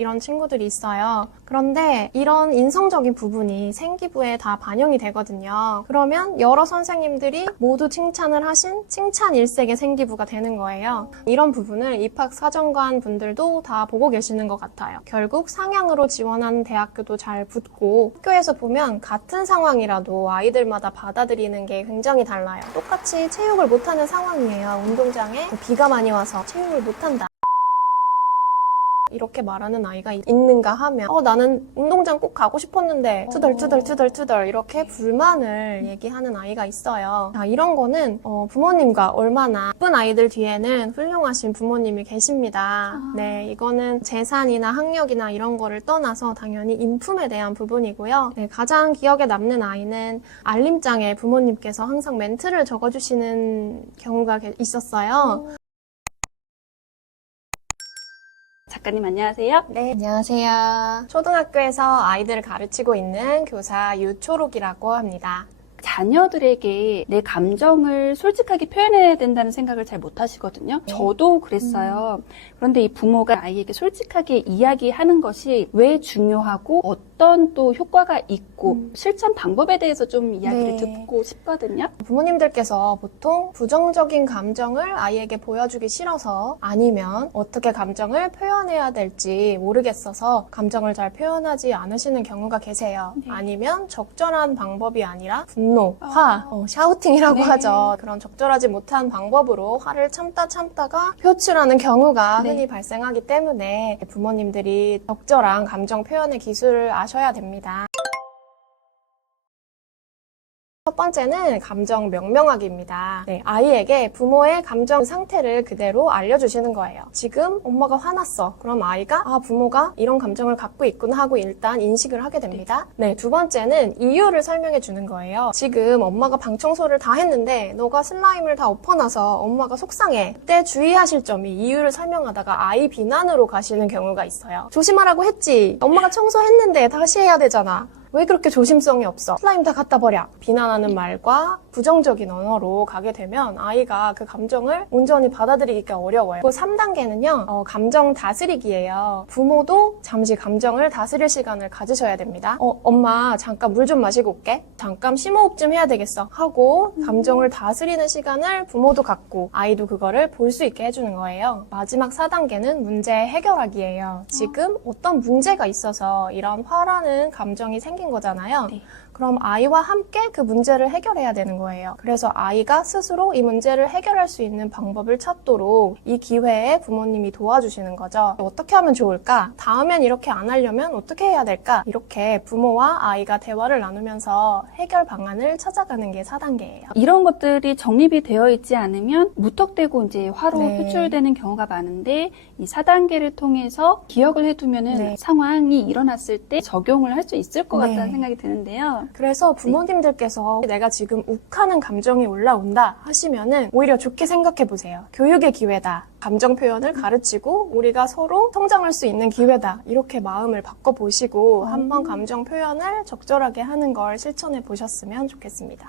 이런 친구들이 있어요. 그런데 이런 인성적인 부분이 생기부에 다 반영이 되거든요. 그러면 여러 선생님들이 모두 칭찬을 하신 칭찬 일색의 생기부가 되는 거예요. 이런 부분을 입학사정관 분들도 다 보고 계시는 것 같아요. 결국 상향으로 지원하는 대학교도 잘 붙고, 학교에서 보면 같은 상황이라도 아이들마다 받아들이는 게 굉장히 달라요. 똑같이 체육을 못하는 상황이에요. 운동장에 비가 많이 와서 체육을 못한다. 이렇게 말하는 아이가 있는가 하면 나는 운동장 꼭 가고 싶었는데 투덜 이렇게 불만을 얘기하는 아이가 있어요. 자, 이런 거는 부모님과 얼마나 예쁜 아이들 뒤에는 훌륭하신 부모님이 계십니다. 네, 이거는 재산이나 학력이나 이런 거를 떠나서 당연히 인품에 대한 부분이고요. 네, 가장 기억에 남는 아이는 알림장에 부모님께서 항상 멘트를 적어주시는 경우가 있었어요. 작가님 안녕하세요. 네, 안녕하세요. 초등학교에서 아이들을 가르치고 있는 교사 유초록이라고 합니다. 자녀들에게 내 감정을 솔직하게 표현해야 된다는 생각을 잘 못 하시거든요. 네. 저도 그랬어요. 그런데 이 부모가 아이에게 솔직하게 이야기하는 것이 왜 중요하고 어떤 또 효과가 있고 실천 방법에 대해서 좀 이야기를 네. 듣고 싶거든요. 부모님들께서 보통 부정적인 감정을 아이에게 보여주기 싫어서, 아니면 어떻게 감정을 표현해야 될지 모르겠어서 감정을 잘 표현하지 않으시는 경우가 계세요. 네. 아니면 적절한 방법이 아니라 분노, 화, 샤우팅이라고 네. 하죠. 그런 적절하지 못한 방법으로 화를 참다가 표출하는 경우가 네. 흔히 발생하기 때문에 부모님들이 적절한 감정 표현의 기술을 아셔야 됩니다. 첫 번째는 감정 명명하기입니다. 네, 아이에게 부모의 감정 상태를 그대로 알려주시는 거예요. 지금 엄마가 화났어. 그럼 아이가 부모가 이런 감정을 갖고 있구나 하고 일단 인식을 하게 됩니다. 네, 두 번째는 이유를 설명해 주는 거예요. 지금 엄마가 방 청소를 다 했는데 너가 슬라임을 다 엎어놔서 엄마가 속상해. 그때 주의하실 점이, 이유를 설명하다가 아이 비난으로 가시는 경우가 있어요. 조심하라고 했지. 엄마가 청소했는데 다시 해야 되잖아. 왜 그렇게 조심성이 없어? 슬라임 다 갖다 버려. 비난하는 말과 부정적인 언어로 가게 되면 아이가 그 감정을 온전히 받아들이기가 어려워요. 3단계는요, 감정 다스리기예요. 부모도 잠시 감정을 다스릴 시간을 가지셔야 됩니다. 엄마 잠깐 물 좀 마시고 올게. 잠깐 심호흡 좀 해야 되겠어. 하고 감정을 다스리는 시간을 부모도 갖고 아이도 그거를 볼 수 있게 해주는 거예요. 마지막 4단계는 문제 해결하기예요. 지금 어떤 문제가 있어서 이런 화라는 감정이 생긴 거잖아요. 네. 그럼 아이와 함께 그 문제를 해결해야 되는 거예요. 그래서 아이가 스스로 이 문제를 해결할 수 있는 방법을 찾도록 이 기회에 부모님이 도와주시는 거죠. 어떻게 하면 좋을까? 다음엔 이렇게 안 하려면 어떻게 해야 될까? 이렇게 부모와 아이가 대화를 나누면서 해결 방안을 찾아가는 게 4단계예요. 이런 것들이 정립이 되어 있지 않으면 무턱대고 이제 화로 네. 표출되는 경우가 많은데, 이 4단계를 통해서 기억을 해두면은 네. 상황이 일어났을 때 적용을 할 수 있을 것 네. 같다는 생각이 드는데요. 그래서 부모님들께서 내가 지금 욱하는 감정이 올라온다 하시면은 오히려 좋게 생각해 보세요. 교육의 기회다. 감정 표현을 가르치고 우리가 서로 성장할 수 있는 기회다. 이렇게 마음을 바꿔보시고 한번 감정 표현을 적절하게 하는 걸 실천해 보셨으면 좋겠습니다.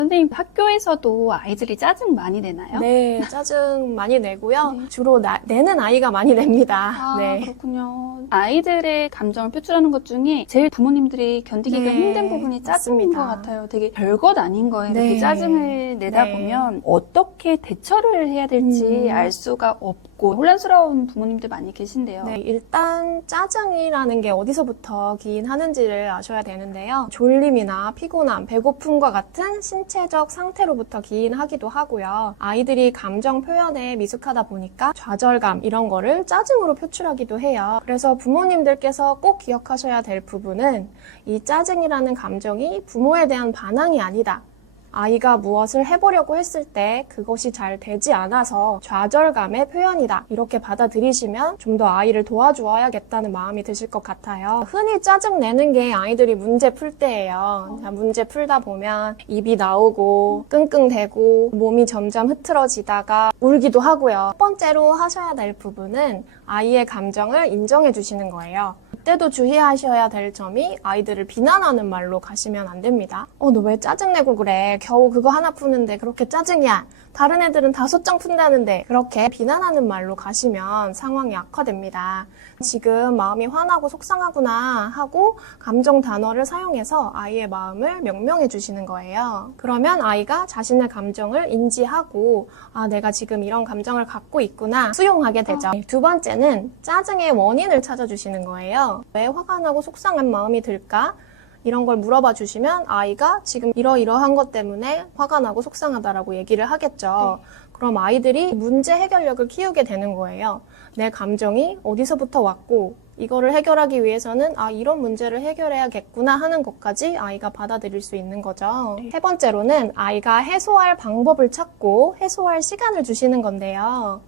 선생님, 학교에서도 아이들이 짜증 많이 내나요? 네, 짜증 많이 내고요. 주로 내는 아이가 많이 냅니다. 네. 그렇군요. 아이들의 감정을 표출하는 것 중에 제일 부모님들이 견디기가 네, 힘든 부분이 짜증인 맞습니다. 것 같아요. 되게 별것 아닌 거에 네. 이렇게 짜증을 내다 네. 보면 어떻게 대처를 해야 될지 알 수가 없고 혼란스러운 부모님들 많이 계신데요. 네, 일단 짜증이라는 게 어디서부터 기인하는지를 아셔야 되는데요. 졸림이나 피곤함, 배고픔과 같은 신체적 상태로부터 기인하기도 하고요. 아이들이 감정 표현에 미숙하다 보니까 좌절감 이런 거를 짜증으로 표출하기도 해요. 그래서 부모님들께서 꼭 기억하셔야 될 부분은 이 짜증이라는 감정이 부모에 대한 반항이 아니다. 아이가 무엇을 해보려고 했을 때 그것이 잘 되지 않아서 좌절감의 표현이다. 이렇게 받아들이시면 좀 더 아이를 도와주어야겠다는 마음이 드실 것 같아요. 흔히 짜증내는 게 아이들이 문제 풀 때예요. 문제 풀다 보면 입이 나오고 끙끙대고 몸이 점점 흐트러지다가 울기도 하고요. 첫 번째로 하셔야 될 부분은 아이의 감정을 인정해 주시는 거예요. 이때도 주의하셔야 될 점이 아이들을 비난하는 말로 가시면 안 됩니다. 너 왜 짜증내고 그래? 겨우 그거 하나 푸는데 그렇게 짜증이야. 다른 애들은 다 소장 푼다는데 그렇게 비난하는 말로 가시면 상황이 악화됩니다. 지금 마음이 화나고 속상하구나 하고 감정 단어를 사용해서 아이의 마음을 명명해 주시는 거예요. 그러면 아이가 자신의 감정을 인지하고 아, 내가 지금 이런 감정을 갖고 있구나 수용하게 되죠. 두 번째는 짜증의 원인을 찾아주시는 거예요. 왜 화가 나고 속상한 마음이 들까? 이런 걸 물어봐 주시면 아이가 지금 이러이러한 것 때문에 화가 나고 속상하다라고 얘기를 하겠죠. 그럼 아이들이 문제 해결력을 키우게 되는 거예요. 내 감정이 어디서부터 왔고 이거를 해결하기 위해서는 아, 이런 문제를 해결해야겠구나 하는 것까지 아이가 받아들일 수 있는 거죠. 세 번째로는 아이가 해소할 방법을 찾고 해소할 시간을 주시는 건데요.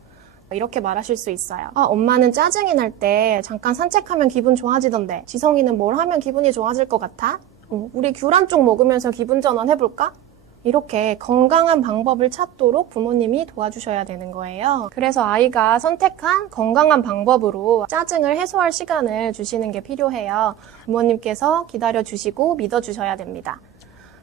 이렇게 말하실 수 있어요. 아, 엄마는 짜증이 날 때 잠깐 산책하면 기분 좋아지던데 지성이는 뭘 하면 기분이 좋아질 것 같아? 우리 귤 한 쪽 먹으면서 기분 전환 해볼까? 이렇게 건강한 방법을 찾도록 부모님이 도와주셔야 되는 거예요. 그래서 아이가 선택한 건강한 방법으로 짜증을 해소할 시간을 주시는 게 필요해요. 부모님께서 기다려주시고 믿어주셔야 됩니다.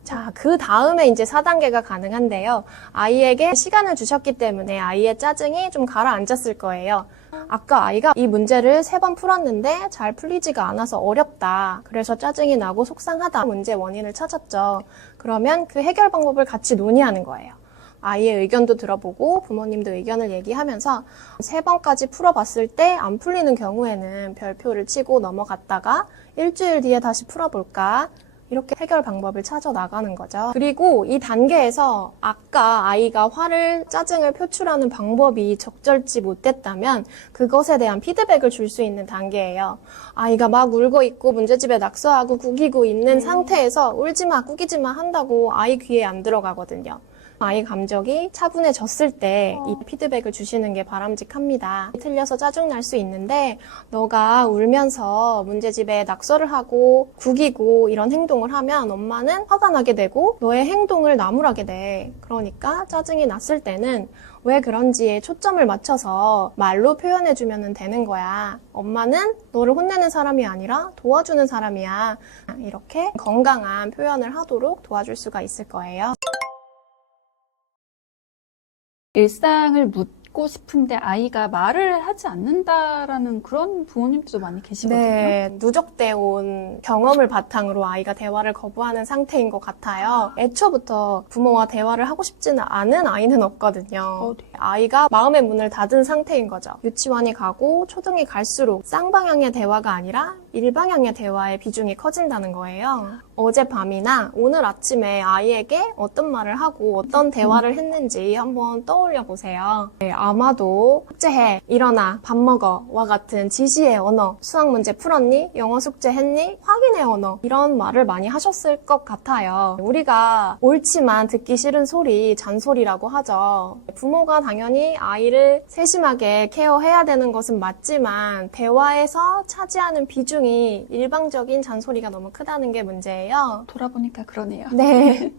자, 그 다음에 이제 4단계가 가능한데요. 아이에게 시간을 주셨기 때문에 아이의 짜증이 좀 가라앉았을 거예요. 아까 아이가 이 문제를 3번 풀었는데 잘 풀리지가 않아서 어렵다. 그래서 짜증이 나고 속상하다. 문제 원인을 찾았죠. 그러면 그 해결 방법을 같이 논의하는 거예요. 아이의 의견도 들어보고 부모님도 의견을 얘기하면서 3번까지 풀어봤을 때 안 풀리는 경우에는 별표를 치고 넘어갔다가 일주일 뒤에 다시 풀어볼까? 이렇게 해결 방법을 찾아 나가는 거죠. 그리고 이 단계에서 아까 아이가 짜증을 표출하는 방법이 적절치 못했다면 그것에 대한 피드백을 줄 수 있는 단계예요. 아이가 막 울고 있고 문제집에 낙서하고 구기고 있는 상태에서 울지마, 구기지마 한다고 아이 귀에 안 들어가거든요. 아이 감정이 차분해졌을 때 이 피드백을 주시는 게 바람직합니다. 틀려서 짜증날 수 있는데 너가 울면서 문제집에 낙서를 하고 구기고 이런 행동을 하면 엄마는 화가 나게 되고 너의 행동을 나무라게 돼. 그러니까 짜증이 났을 때는 왜 그런지에 초점을 맞춰서 말로 표현해주면 되는 거야. 엄마는 너를 혼내는 사람이 아니라 도와주는 사람이야. 이렇게 건강한 표현을 하도록 도와줄 수가 있을 거예요. 일상을 묻고 싶은데 아이가 말을 하지 않는다라는 그런 부모님들도 많이 계시거든요. 네, 누적돼 온 경험을 바탕으로 아이가 대화를 거부하는 상태인 것 같아요. 애초부터 부모와 대화를 하고 싶지는 않은 아이는 없거든요. 네. 아이가 마음의 문을 닫은 상태인 거죠. 유치원이 가고 초등이 갈수록 쌍방향의 대화가 아니라 일방향의 대화의 비중이 커진다는 거예요. 어젯밤이나 오늘 아침에 아이에게 어떤 말을 하고 어떤 대화를 했는지 한번 떠올려 보세요. 네, 아마도 숙제해, 일어나, 밥 먹어 와 같은 지시의 언어, 수학 문제 풀었니? 영어 숙제 했니? 확인의 언어 이런 말을 많이 하셨을 것 같아요. 우리가 옳지만 듣기 싫은 소리, 잔소리라고 하죠. 부모가 당연히 아이를 세심하게 케어해야 되는 것은 맞지만 대화에서 차지하는 비중이 일방적인 잔소리가 너무 크다는 게 문제예요. 돌아보니까 그러네요. 네.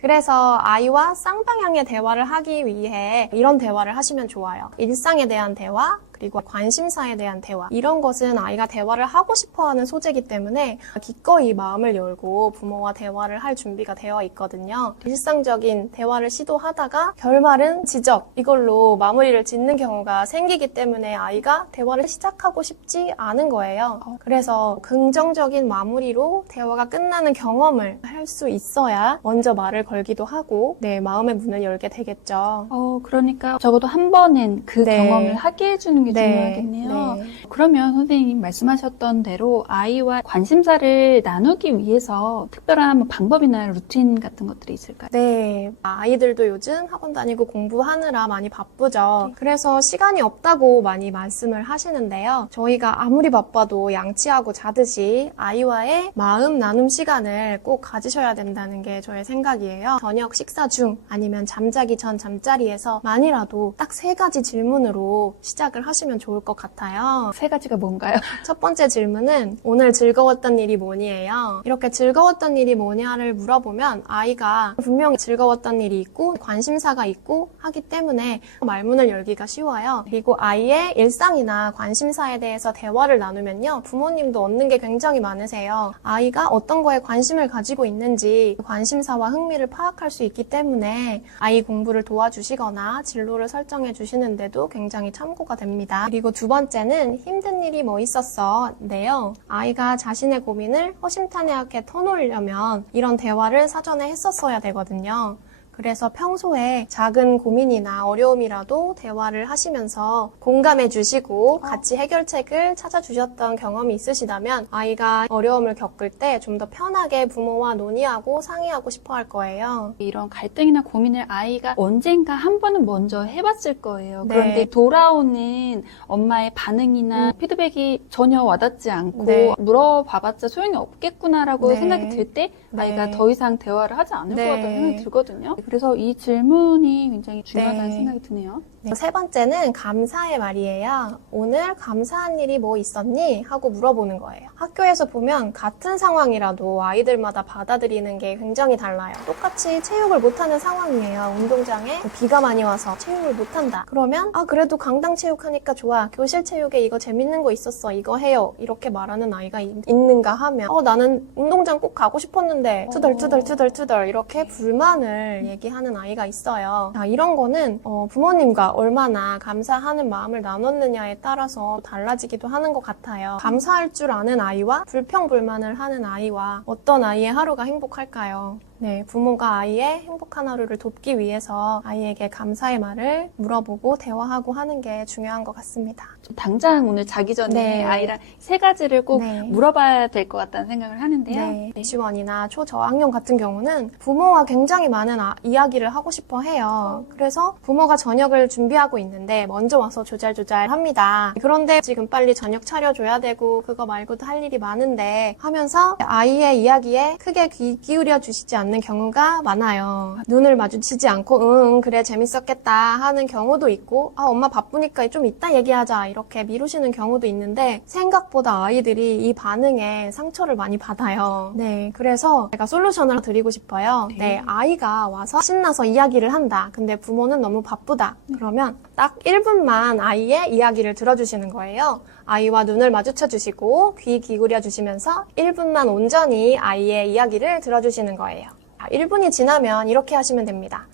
그래서 아이와 쌍방향의 대화를 하기 위해 이런 대화를 하시면 좋아요. 일상에 대한 대화, 그리고 관심사에 대한 대화. 이런 것은 아이가 대화를 하고 싶어하는 소재이기 때문에 기꺼이 마음을 열고 부모와 대화를 할 준비가 되어 있거든요. 일상적인 대화를 시도하다가 결말은 지적, 이걸로 마무리를 짓는 경우가 생기기 때문에 아이가 대화를 시작하고 싶지 않은 거예요. 그래서 긍정적인 마무리로 대화가 끝나는 경험을 할 수 있어야 먼저 말을 걸기도 하고 네, 마음의 문을 열게 되겠죠. 그러니까 적어도 한 번은 그 네. 경험을 하게 해주는 게 네. 중요하겠네요. 네. 그러면 선생님 말씀하셨던 대로 아이와 관심사를 나누기 위해서 특별한 방법이나 루틴 같은 것들이 있을까요? 네, 아이들도 요즘 학원 다니고 공부하느라 많이 바쁘죠. 그래서 시간이 없다고 많이 말씀을 하시는데요. 저희가 아무리 바빠도 양치하고 자듯이 아이와의 마음 나눔 시간을 꼭 가지셔야 된다는 게 저의 생각이에요. 저녁 식사 중 아니면 잠자기 전 잠자리에서 만이라도 딱 3가지 질문으로 시작을 하시면 하시면 좋을 것 같아요. 세 가지가 뭔가요? 첫 번째 질문은 오늘 즐거웠던 일이 뭐니예요. 이렇게 즐거웠던 일이 뭐냐를 물어보면 아이가 분명히 즐거웠던 일이 있고 관심사가 있고 하기 때문에 말문을 열기가 쉬워요. 그리고 아이의 일상이나 관심사에 대해서 대화를 나누면요. 부모님도 얻는 게 굉장히 많으세요. 아이가 어떤 거에 관심을 가지고 있는지 관심사와 흥미를 파악할 수 있기 때문에 아이 공부를 도와주시거나 진로를 설정해 주시는데도 굉장히 참고가 됩니다. 그리고 두 번째는 힘든 일이 뭐 있었어? 인데요. 아이가 자신의 고민을 허심탄회하게 터놓으려면 이런 대화를 사전에 했었어야 되거든요. 그래서 평소에 작은 고민이나 어려움이라도 대화를 하시면서 공감해 주시고 같이 해결책을 찾아주셨던 경험이 있으시다면 아이가 어려움을 겪을 때 좀 더 편하게 부모와 논의하고 상의하고 싶어 할 거예요. 이런 갈등이나 고민을 아이가 언젠가 한 번은 먼저 해봤을 거예요. 네. 그런데 돌아오는 엄마의 반응이나 피드백이 전혀 와닿지 않고 네. 물어봐봤자 소용이 없겠구나라고 네. 생각이 들 때 네. 아이가 더 이상 대화를 하지 않을 네. 것 같다는 생각이 들거든요. 그래서 이 질문이 굉장히 중요하다는 네. 생각이 드네요. 세 번째는 감사의 말이에요. 오늘 감사한 일이 뭐 있었니? 하고 물어보는 거예요. 학교에서 보면 같은 상황이라도 아이들마다 받아들이는 게 굉장히 달라요. 똑같이 체육을 못하는 상황이에요. 운동장에 비가 많이 와서 체육을 못한다. 그러면 그래도 강당 체육하니까 좋아. 교실 체육에 이거 재밌는 거 있었어. 이거 해요. 이렇게 말하는 아이가 있는가 하면 나는 운동장 꼭 가고 싶었는데 투덜 이렇게 불만을 얘기하는 아이가 있어요. 자, 이런 거는 부모님과 얼마나 감사하는 마음을 나눴느냐에 따라서 달라지기도 하는 것 같아요. 감사할 줄 아는 아이와 불평불만을 하는 아이와 어떤 아이의 하루가 행복할까요? 네, 부모가 아이의 행복한 하루를 돕기 위해서 아이에게 감사의 말을 물어보고 대화하고 하는 게 중요한 것 같습니다. 당장 오늘 자기 전에 네. 아이랑 세 가지를 꼭 네. 물어봐야 될 것 같다는 생각을 하는데요. 네, 유치원이나 초저학년 같은 경우는 부모와 굉장히 많은 이야기를 하고 싶어 해요. 그래서 부모가 저녁을 준비하고 있는데 먼저 와서 조잘조잘 합니다. 그런데 지금 빨리 저녁 차려줘야 되고 그거 말고도 할 일이 많은데 하면서 아이의 이야기에 크게 귀 기울여 주시지 않는 경우가 많아요. 눈을 마주치지 않고 응 그래 재밌었겠다 하는 경우도 있고 엄마 바쁘니까 좀 이따 얘기하자 이렇게 미루시는 경우도 있는데 생각보다 아이들이 이 반응에 상처를 많이 받아요. 네, 그래서 제가 솔루션을 드리고 싶어요. 네, 아이가 와서 신나서 이야기를 한다. 근데 부모는 너무 바쁘다. 그러면 딱 1분만 아이의 이야기를 들어주시는 거예요. 아이와 눈을 마주쳐 주시고 귀 기울여 주시면서 1분만 온전히 아이의 이야기를 들어주시는 거예요. 1분이 지나면 이렇게 하시면 됩니다.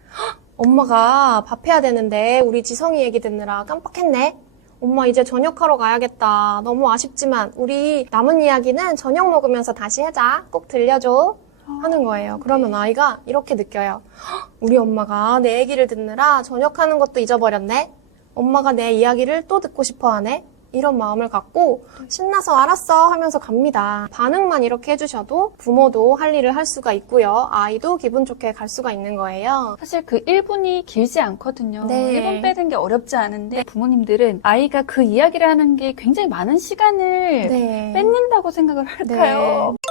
엄마가 밥 해야 되는데 우리 지성이 얘기 듣느라 깜빡했네. 엄마 이제 저녁하러 가야겠다. 너무 아쉽지만 우리 남은 이야기는 저녁 먹으면서 다시 하자. 꼭 들려줘. 하는 거예요. 그러면 아이가 이렇게 느껴요. 우리 엄마가 내 얘기를 듣느라 저녁하는 것도 잊어버렸네. 엄마가 내 이야기를 또 듣고 싶어 하네. 이런 마음을 갖고 신나서 알았어 하면서 갑니다. 반응만 이렇게 해주셔도 부모도 할 일을 할 수가 있고요. 아이도 기분 좋게 갈 수가 있는 거예요. 사실 그 1분이 길지 않거든요. 네. 1분 빼는 게 어렵지 않은데 부모님들은 아이가 그 이야기를 하는 게 굉장히 많은 시간을 네. 뺏는다고 생각을 할까요? 네.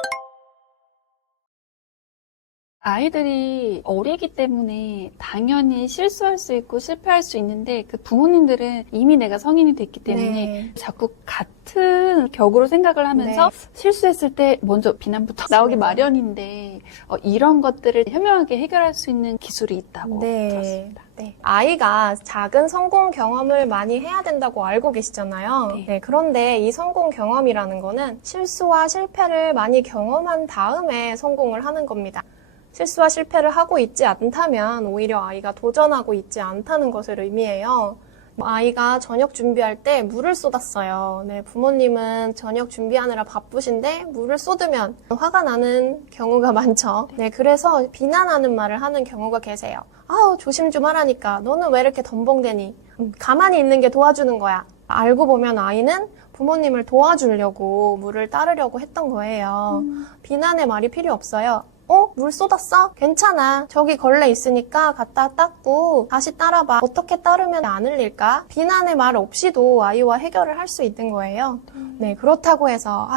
아이들이 어리기 때문에 당연히 실수할 수 있고 실패할 수 있는데 그 부모님들은 이미 내가 성인이 됐기 때문에 네. 자꾸 같은 격으로 생각을 하면서 네. 실수했을 때 먼저 비난부터 나오기 마련인데 이런 것들을 현명하게 해결할 수 있는 기술이 있다고 들었습니다. 네. 아이가 작은 성공 경험을 많이 해야 된다고 알고 계시잖아요. 네. 네, 그런데 이 성공 경험이라는 거는 실수와 실패를 많이 경험한 다음에 성공을 하는 겁니다. 실수와 실패를 하고 있지 않다면 오히려 아이가 도전하고 있지 않다는 것을 의미해요. 아이가 저녁 준비할 때 물을 쏟았어요. 네, 부모님은 저녁 준비하느라 바쁘신데 물을 쏟으면 화가 나는 경우가 많죠. 네, 그래서 비난하는 말을 하는 경우가 계세요. 조심 좀 하라니까. 너는 왜 이렇게 덤벙대니? 가만히 있는 게 도와주는 거야. 알고 보면 아이는 부모님을 도와주려고 물을 따르려고 했던 거예요. 비난의 말이 필요 없어요. 물 쏟았어? 괜찮아. 저기 걸레 있으니까 갖다 닦고 다시 따라봐. 어떻게 따르면 안 흘릴까? 비난의 말 없이도 아이와 해결을 할 수 있는 거예요. 네, 그렇다고 해서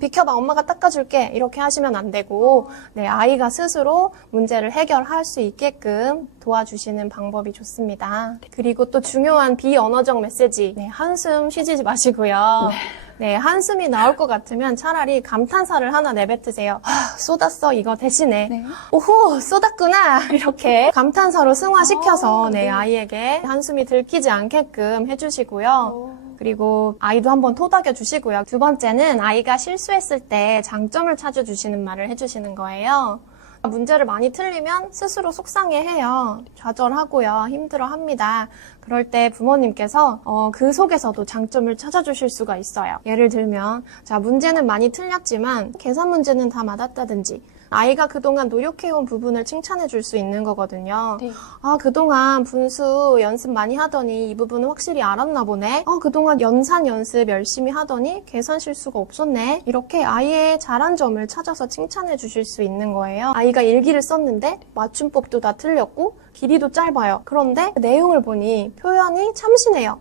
비켜봐, 엄마가 닦아줄게 이렇게 하시면 안 되고, 네, 아이가 스스로 문제를 해결할 수 있게끔 도와주시는 방법이 좋습니다. 그리고 또 중요한 비언어적 메시지, 네, 한숨 쉬지 마시고요. 네, 한숨이 나올 것 같으면 차라리 감탄사를 하나 내뱉으세요. 쏟았어, 이거 대신에. 네. 오호, 쏟았구나. 이렇게 감탄사로 승화시켜서 네, 아이에게 한숨이 들키지 않게끔 해주시고요. 그리고 아이도 한번 토닥여 주시고요. 두 번째는 아이가 실수했을 때 장점을 찾아주시는 말을 해주시는 거예요. 문제를 많이 틀리면 스스로 속상해해요. 좌절하고요. 힘들어합니다. 그럴 때 부모님께서 그 속에서도 장점을 찾아주실 수가 있어요. 예를 들면 문제는 많이 틀렸지만 계산 문제는 다 맞았다든지, 아이가 그동안 노력해온 부분을 칭찬해 줄 수 있는 거거든요. 네. 그동안 분수 연습 많이 하더니 이 부분은 확실히 알았나 보네. 그동안 연산 연습 열심히 하더니 계산 실수가 없었네. 이렇게 아이의 잘한 점을 찾아서 칭찬해 주실 수 있는 거예요. 아이가 일기를 썼는데 맞춤법도 다 틀렸고 길이도 짧아요. 그런데 내용을 보니 표현이 참신해요.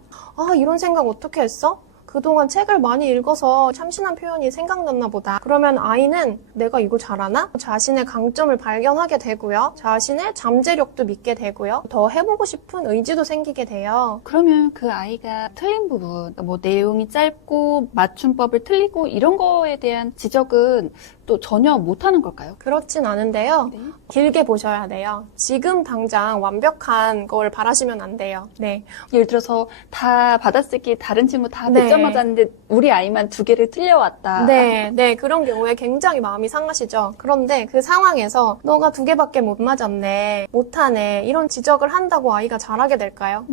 이런 생각 어떻게 했어? 그동안 책을 많이 읽어서 참신한 표현이 생각났나 보다. 그러면 아이는 내가 이거 잘하나? 자신의 강점을 발견하게 되고요. 자신의 잠재력도 믿게 되고요. 더 해보고 싶은 의지도 생기게 돼요. 그러면 그 아이가 틀린 부분, 뭐 내용이 짧고 맞춤법을 틀리고 이런 거에 대한 지적은 또 전혀 못하는 걸까요? 그렇진 않은데요. 네. 길게 보셔야 돼요. 지금 당장 완벽한 걸 바라시면 안 돼요. 네. 예를 들어서 다 받아쓰기 다른 친구 다 네. 100점 맞았는데 우리 아이만 2개를 틀려왔다. 네, 그런 경우에 굉장히 마음이 상하시죠. 그런데 그 상황에서 너가 2개밖에 못 맞았네, 못하네, 이런 지적을 한다고 아이가 잘하게 될까요?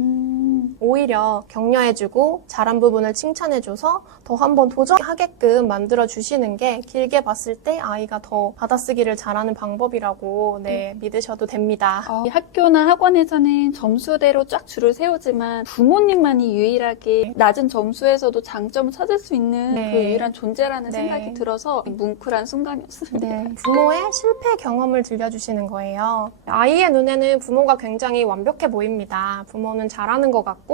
오히려 격려해주고 잘한 부분을 칭찬해줘서 더 한번 도전하게끔 만들어주시는 게 길게 봤을 때 아이가 더 받아쓰기를 잘하는 방법이라고 믿으셔도 됩니다. 이 학교나 학원에서는 점수대로 쫙 줄을 세우지만 부모님만이 유일하게 낮은 점수에서도 장점을 찾을 수 있는 네. 그 유일한 존재라는 네. 생각이 들어서 뭉클한 순간이었습니다. 부모의 실패 경험을 들려주시는 거예요. 아이의 눈에는 부모가 굉장히 완벽해 보입니다. 부모는 잘하는 것 같고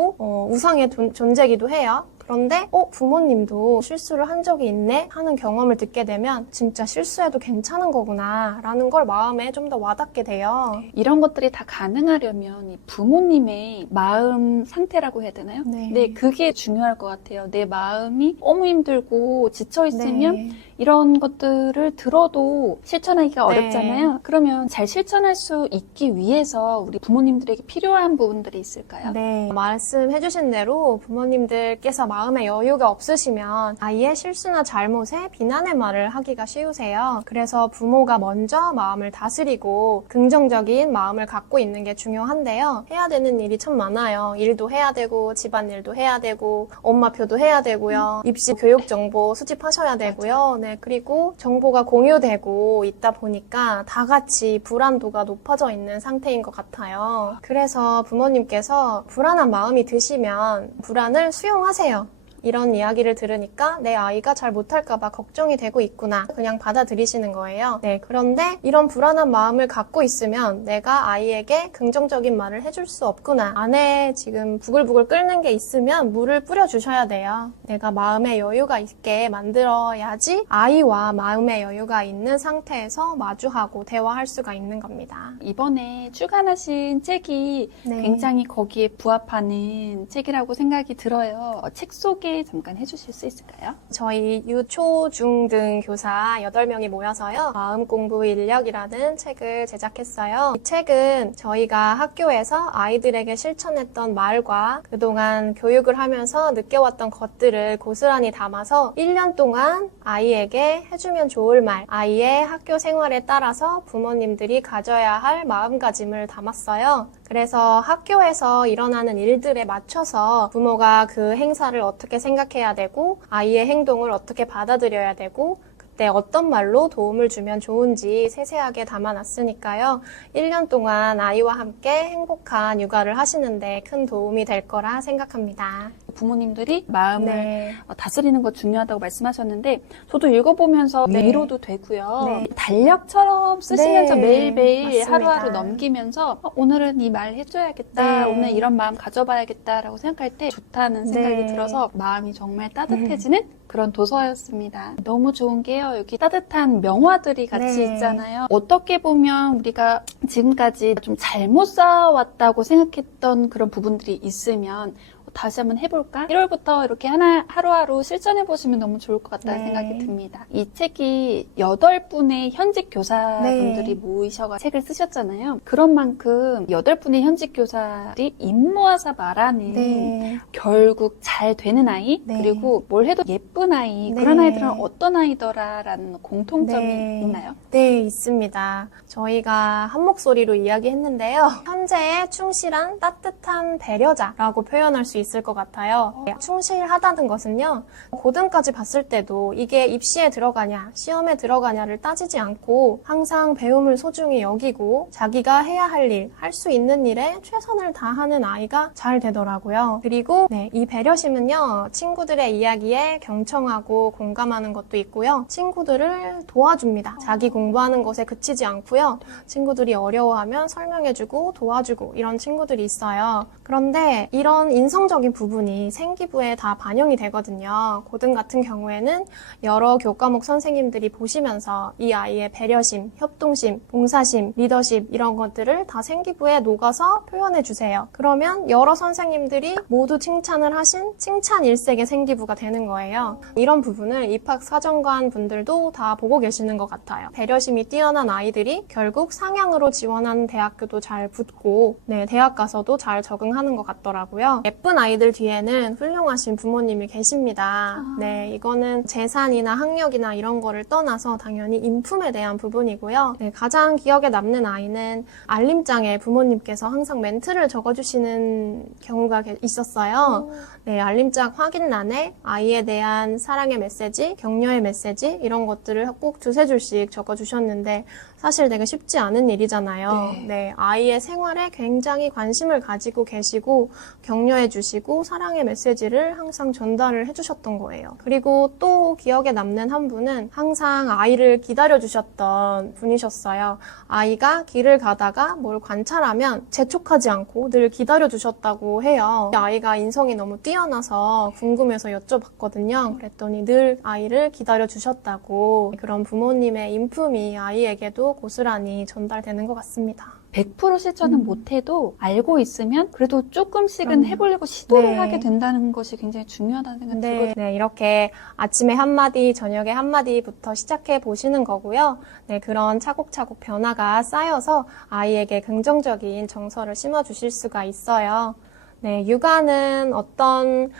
우상의 존재이기도 해요. 그런데 부모님도 실수를 한 적이 있네 하는 경험을 듣게 되면 진짜 실수해도 괜찮은 거구나 라는 걸 마음에 좀 더 와닿게 돼요. 이런 것들이 다 가능하려면 이 부모님의 마음 상태라고 해야 되나요? 네. 그게 중요할 것 같아요. 내 마음이 너무 힘들고 지쳐있으면 네. 이런 것들을 들어도 실천하기가 네. 어렵잖아요. 그러면 잘 실천할 수 있기 위해서 우리 부모님들에게 필요한 부분들이 있을까요? 네, 말씀해주신 대로 부모님들께서 마음에 여유가 없으시면 아이의 실수나 잘못에 비난의 말을 하기가 쉬우세요. 그래서 부모가 먼저 마음을 다스리고 긍정적인 마음을 갖고 있는 게 중요한데요. 해야 되는 일이 참 많아요. 일도 해야 되고 집안일도 해야 되고 엄마표도 해야 되고요. 입시 교육 정보 수집하셔야 되고요. 네, 그리고 정보가 공유되고 있다 보니까 다 같이 불안도가 높아져 있는 상태인 것 같아요. 그래서 부모님께서 불안한 마음이 드시면 불안을 수용하세요. 이런 이야기를 들으니까 내 아이가 잘 못할까봐 걱정이 되고 있구나. 그냥 받아들이시는 거예요. 네, 그런데 이런 불안한 마음을 갖고 있으면 내가 아이에게 긍정적인 말을 해줄 수 없구나. 안에 지금 부글부글 끓는 게 있으면 물을 뿌려주셔야 돼요. 내가 마음의 여유가 있게 만들어야지 아이와 마음의 여유가 있는 상태에서 마주하고 대화할 수가 있는 겁니다. 이번에 출간하신 책이 네. 굉장히 거기에 부합하는 책이라고 생각이 들어요. 책 소개 잠깐 해주실 수 있을까요? 저희 유초, 중, 등 교사 8명이 모여서요. 마음공부 인력이라는 책을 제작했어요. 이 책은 저희가 학교에서 아이들에게 실천했던 말과 그동안 교육을 하면서 느껴왔던 것들을 고스란히 담아서 1년 동안 아이에게 해주면 좋을 말, 아이의 학교 생활에 따라서 부모님들이 가져야 할 마음가짐을 담았어요. 그래서 학교에서 일어나는 일들에 맞춰서 부모가 그 행사를 어떻게 생각해야 되고 아이의 행동을 어떻게 받아들여야 되고 그때 어떤 말로 도움을 주면 좋은지 세세하게 담아놨으니까요. 1년 동안 아이와 함께 행복한 육아를 하시는데 큰 도움이 될 거라 생각합니다. 부모님들이 마음을 네. 다스리는 거 중요하다고 말씀하셨는데 저도 읽어보면서 네. 위로도 되고요. 네. 달력처럼 쓰시면서 네, 매일매일 맞습니다. 하루하루 넘기면서 오늘은 이 말 해줘야겠다. 네. 오늘 이런 마음 가져봐야겠다라고 생각할 때 좋다는 생각이 네. 들어서 마음이 정말 따뜻해지는 그런 도서였습니다. 너무 좋은 게요. 여기 따뜻한 명화들이 같이 네. 있잖아요. 어떻게 보면 우리가 지금까지 좀 잘못 쌓아왔다고 생각했던 그런 부분들이 있으면 다시 한번 해볼까? 1월부터 이렇게 하루하루 실천해보시면 너무 좋을 것 같다는 네. 생각이 듭니다. 이 책이 8분의 현직 교사분들이 네. 모이셔서 책을 쓰셨잖아요. 그런 만큼 8분의 현직 교사들이 입 모아서 말하는 네. 결국 잘 되는 아이, 네. 그리고 뭘 해도 예쁜 아이, 네. 그런 아이들은 어떤 아이더라라는 공통점이 네. 있나요? 네, 있습니다. 저희가 한 목소리로 이야기했는데요. 현재의 충실한 따뜻한 배려자라고 표현할 수 있을 것 같아요. 충실하다는 것은요, 고등까지 봤을 때도 이게 입시에 들어가냐, 시험에 들어가냐를 따지지 않고 항상 배움을 소중히 여기고 자기가 해야 할 일, 할 수 있는 일에 최선을 다하는 아이가 잘 되더라고요. 그리고 네, 이 배려심은요, 친구들의 이야기에 경청하고 공감하는 것도 있고요. 친구들을 도와줍니다. 자기 공부하는 것에 그치지 않고요. 친구들이 어려워하면 설명해주고 도와주고 이런 친구들이 있어요. 그런데 이런 인성적인 부분이 생기부에 다 반영이 되거든요. 고등 같은 경우에는 여러 교과목 선생님들이 보시면서 이 아이의 배려심, 협동심, 봉사심, 리더십 이런 것들을 다 생기부에 녹아서 표현해 주세요. 그러면 여러 선생님들이 모두 칭찬을 하신 칭찬 일색의 생기부가 되는 거예요. 이런 부분을 입학사정관 분들도 다 보고 계시는 것 같아요. 배려심이 뛰어난 아이들이 결국 상향으로 지원하는 대학교도 잘 붙고 네, 대학 가서도 잘 적응하는 것 같더라고요. 예쁜 아이들 뒤에는 훌륭하신 부모님이 계십니다. 네, 이거는 재산이나 학력이나 이런 거를 떠나서 당연히 인품에 대한 부분이고요. 네, 가장 기억에 남는 아이는 알림장에 부모님께서 항상 멘트를 적어주시는 경우가 있었어요. 네, 알림장 확인란에 아이에 대한 사랑의 메시지, 격려의 메시지 이런 것들을 꼭 두세 줄씩 적어주셨는데 사실 되게 쉽지 않은 일이잖아요. 네, 아이의 생활에 굉장히 관심을 가지고 계시고 격려해 주시고 사랑의 메시지를 항상 전달을 해주셨던 거예요. 그리고 또 기억에 남는 한 분은 항상 아이를 기다려 주셨던 분이셨어요. 아이가 길을 가다가 뭘 관찰하면 재촉하지 않고 늘 기다려 주셨다고 해요. 아이가 인성이 너무 뛰어나서 궁금해서 여쭤봤거든요. 그랬더니 늘 아이를 기다려 주셨다고. 그런 부모님의 인품이 아이에게도 고스란히 전달되는 것 같습니다. 100% 실천은 못해도 알고 있으면 그래도 조금씩은 해보려고 시도를 네. 하게 된다는 것이 굉장히 중요하다는 생각이 들거든요. 네, 이렇게 아침에 한마디, 저녁에 한마디부터 시작해 보시는 거고요. 네, 그런 차곡차곡 변화가 쌓여서 아이에게 긍정적인 정서를 심어주실 수가 있어요. 네, 육아는 어떤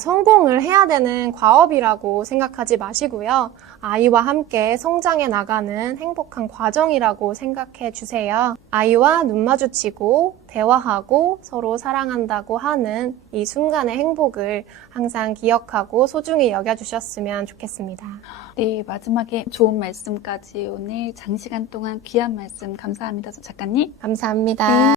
성공을 해야 되는 과업이라고 생각하지 마시고요. 아이와 함께 성장해 나가는 행복한 과정이라고 생각해 주세요. 아이와 눈 마주치고 대화하고 서로 사랑한다고 하는 이 순간의 행복을 항상 기억하고 소중히 여겨주셨으면 좋겠습니다. 네, 마지막에 좋은 말씀까지 오늘 장시간 동안 귀한 말씀 감사합니다, 작가님. 감사합니다.